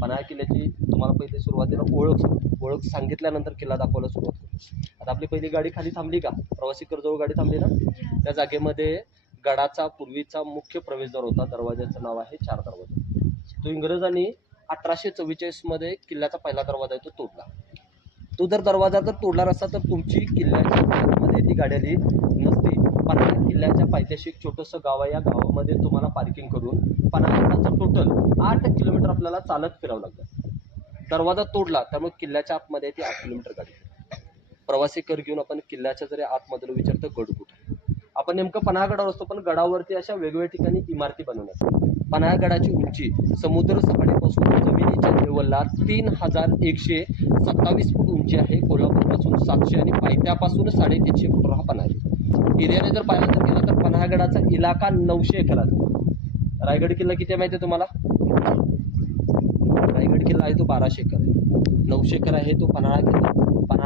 पन्हाळा किल्ल्याची तुम्हाला पहिले सुरुवातीला ओळख सांगितल्यानंतर किल्ला दाखवायला सुरुवात करू. आता आपली पहिली गाडी खाली थांबली का, प्रवासी कर्जवळ गाडी थांबली ना, त्या जागेमध्ये गडाचा पूर्वीचा मुख्य प्रवेशद्वार होता. दरवाजाचं नाव आहे चार दरवाजा. तो इंग्रजांनी 1844 मध्ये किल्ल्याचा पहिला दरवाजा आहे तो तोडला. तो जर दरवाजा जर तोडला असता तर तुमची किल्ल्याच्या मध्ये ती गाडी आली नसती. पन्हाळा किल्ल्याच्या पायथ्याशी एक छोटंसं गाव आहे. या गावामध्ये तुम्हाला पार्किंग करून पन्हाळ्याचं टोटल 8 किलोमीटर आपल्याला चालत फिरावं लागतं. दरवाजा तोडला त्यामुळे किल्ल्याच्या आतमध्ये ती 8 किलोमीटर गाडी. प्रवासी कर घेऊन आपण किल्ल्याच्या जरी आतमध्ये विचारतो गड कुठे. आपण नेमकं पन्हाळगडावर असतो, पण गडावरती अशा वेगवेगळ्या ठिकाणी इमारती बनवण्यात. पन्हाळगडाची उंची समुद्र सपाटीपासून जमिनीच्या लेवलला 3127 फूट उंची आहे. कोल्हापूरपासून 700 आणि पायथ्यापासून 350 फूट हा पन्हाळा. एरियाने जर पाहायला जर गेला तर पन्हाळगडाचा इलाका 900 एकराचा. रायगड किल्ला किती माहिती आहे तुम्हाला? रायगड किल्ला आहे तो 1200 एकर. 900 एकर आहे तो पन्हाळा किल्ला.